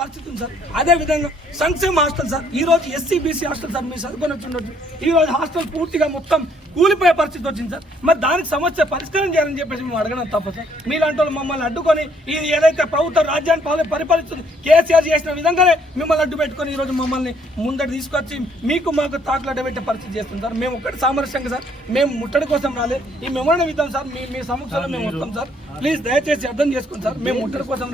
పరిస్థితి ఉంది సార్. అదే విధంగా సంక్షేమ హాస్టల్ సార్, ఈ రోజు ఎస్సీ బీసీ హాస్టల్ సార్, మీరు చదువుకొని ఉండొచ్చు, ఈ రోజు హాస్టల్ పూర్తిగా మొత్తం కూలిపోయే పరిస్థితి వచ్చింది సార్. మరి దానికి సమస్య పరిష్కారం చేయాలని చెప్పేసి మేము అడగడం తప్ప సార్. మీలాంటి వాళ్ళు మమ్మల్ని అడ్డుకొని ఇది ఏదైతే ప్రభుత్వం రాజ్యాన్ని పరిపాలిస్తుంది కేసీఆర్ చేసిన విధంగానే మిమ్మల్ని అడ్డు పెట్టుకొని ఈరోజు మమ్మల్ని ముందట తీసుకొచ్చి మీకు మాకు తాకులాట పెట్టే పరిస్థితి చేస్తుంది సార్. మేము ఒక్కటి సామరస్యంగా సార్, మేము ముట్టడి కోసం రాలేదు, ఈ మెమోరాండం ఇద్దాం సార్, మీ సమక్షంలో మేము వస్తాం సార్. ప్లీజ్ దయచేసి అర్థం చేసుకోండి సార్, మేము ముట్టడి కోసం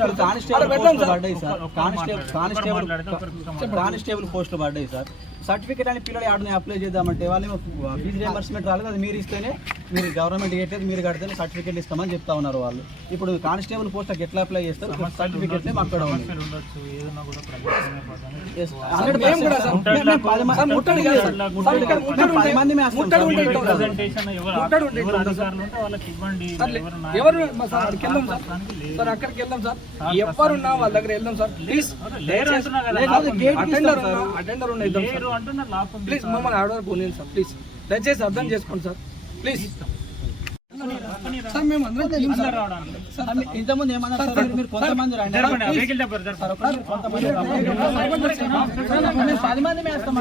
కానిస్టేబుల్ పోస్టులు పడ్డాయి సార్. సర్టిఫికేట్ అని పిల్లలు ఆడనే అప్లై చేద్దామంటే వాళ్ళు ఫీజు రియంబర్స్మెంట్ రాలేదు, అది మీరు ఇస్తేనే, మీరు గవర్నమెంట్ ఇవ్వట్లేదు, మీరు కడితేనే సర్టిఫికేట్ ఇస్తామని చెప్తా ఉన్నారు వాళ్ళు. ఇప్పుడు కానిస్టేబుల్ పోస్ట్కి ఎట్లా అప్లై చేస్తారు? సర్టిఫికేట్ అక్కడ ఉంది. 10 మంది అక్కడికి వెళ్దాం సార్, ఎవరున్నా వాళ్ళ దగ్గర వెళ్దాం సార్. ప్లీజ్ అటెండర్ ఉన్నాయి ప్లీజ్, మమ్మల్ని ఆర్డర్ పోనీ సార్. ప్లీజ్ దయచేసి అర్థం చేసుకోండి సార్. ప్లీజ్ సార్, మేము అందరం ఇంతకుముందు ఏమన్నారు మీరు కొంతమంది రండి, 10 మంది వేస్తాం.